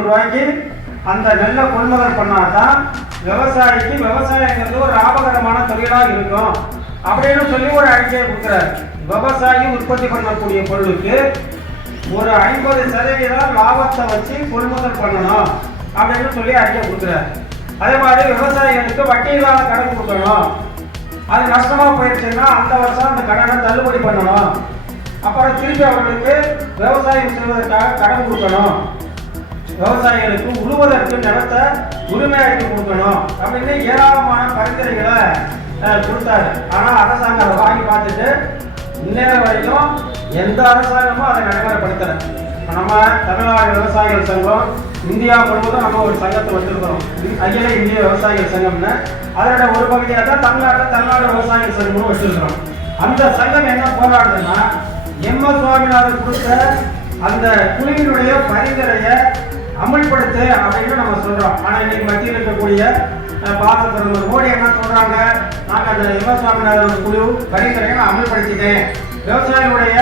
ரூபாய்க்கு அந்த நெல்லை கொள்முதல் பண்ணாதான் விவசாயிக்கு விவசாயங்கிறது ஒரு லாபகரமான தொழிலாக இருக்கும் அப்படின்னு சொல்லி ஒரு அறிக்கையை கொடுக்குறாரு. விவசாயி உற்பத்தி பண்ணக்கூடிய பொருளுக்கு ஒரு 50% லாபத்தை வச்சு கொள்முதல் பண்ணணும் அப்படின்னு சொல்லி அறிக்கை கொடுக்குறாரு. அதே மாதிரி விவசாயிகளுக்கு வட்டி இல்லாத கடன் கொடுக்கணும். அது நஷ்டமா போயிடுச்சுன்னா அந்த வருஷம் அந்த கடனை தள்ளுபடி பண்ணணும். அப்புறம் திருப்பி அவர்களுக்கு விவசாயம் செய்வதற்காக கடன் கொடுக்கணும். விவசாயிகளுக்கு உழுவதற்கு நிலத்தை உரிமையாக்கி கொடுக்கணும் அப்படின்னு ஏராளமான பரிந்துரைகளை கொடுத்தாரு. ஆனால் அரசாங்கம் அதை வாங்கி பார்த்துட்டு இந்நேரம் வரைக்கும் எந்த அரசாங்கமும் அதை நடைமுறைப்படுத்தலை. நம்ம தமிழ்நாடு விவசாயிகள் சங்கம் இந்தியா முழுவதும் நம்ம ஒரு சங்கத்தை வச்சிருக்கிறோம், அகில இந்திய விவசாயிகள் சங்கம்னு. அதோட ஒரு பகுதியாக தான் தமிழ்நாடு விவசாயிகள் சங்கமும் வச்சிருக்கிறோம். அந்த சங்கம் என்ன போராடுதுன்னா, எம்.எஸ். சுவாமிநாதன் கொடுத்த அந்த குழுவினுடைய பரிந்துரையை அமல்படுத்து அப்படின்னு நம்ம சொல்றோம். ஆனா இன்னைக்கு மத்தியில் இருக்கக்கூடிய பாரத பிரதமர் மோடி என்ன சொல்றாங்க, நாங்க அந்த எம்.எஸ். சுவாமிநாதன் குழு பரிந்துரையை நான் அமல்படுத்திட்டேன், விவசாயிகளுடைய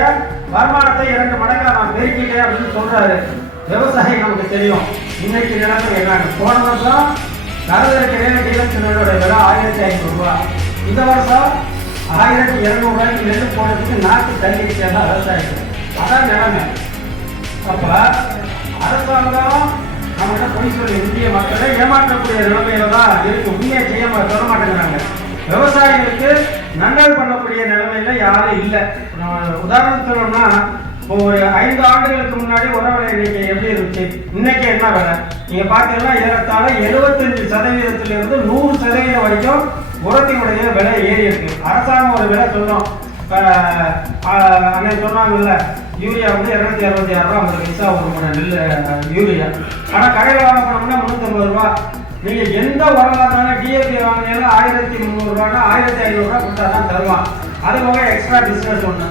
வருமானத்தை 2 மடங்கு நான் பெருக்கிட்டேன் அப்படின்னு சொல்றாரு. விவசாயி நமக்கு தெரியும் இன்னைக்கு நிலைமை என்னன்னு. போன வருஷம் கருதலுக்கு டீலக்ஷனோட விலை 1500 ரூபாய், இந்த வருஷம் 1200 ரூபாய்க்கு நெல் போனதுக்கு நாட்டு தள்ளிக்கிட்டே தான் விவசாயிகள். அதான் நிலைமை. அப்ப அரசாங்கம் நம்மகிட்ட பொய் சொல்லி இந்திய மக்களை ஏமாற்றக்கூடிய நிலைமையில தான் இருக்கு. உண்மையை சொல்ல மாட்டேங்கிறாங்க. விவசாயிகளுக்கு நன்மை பண்ணக்கூடிய நிலைமையில யாரும் இல்லை. உதாரணத்துக்கு சொல்லணும்னா, இப்போ ஒரு 5 ஆண்டுகளுக்கு முன்னாடி உர விலை எண்ணிக்கை எப்படி இருந்துச்சு, இன்னைக்கு என்ன விலை நீங்க பார்த்தீங்கன்னா ஏறத்தாழ 75% 100% வரைக்கும் உரத்தினுடைய விலை ஏறி இருக்கு. அரசாங்கம் ஒரு விலை சொன்னோம், அன்னைக்கு சொன்னாங்கல்ல, யூரியா வந்து 266 ரூபா 50 பைசா ஒரு நெல் யூரியா. ஆனால் கடையில் வாங்க போனோம்னா 350 ரூபா. நீங்கள் எந்த உரம் இருந்தாலும் டிஏபி வாங்கினாலும் 1300 ரூபானா 1500 ரூபா கொடுத்தா தான் தருவான். அது போக எக்ஸ்ட்ரா பிஸ்னஸ் ஒன்று.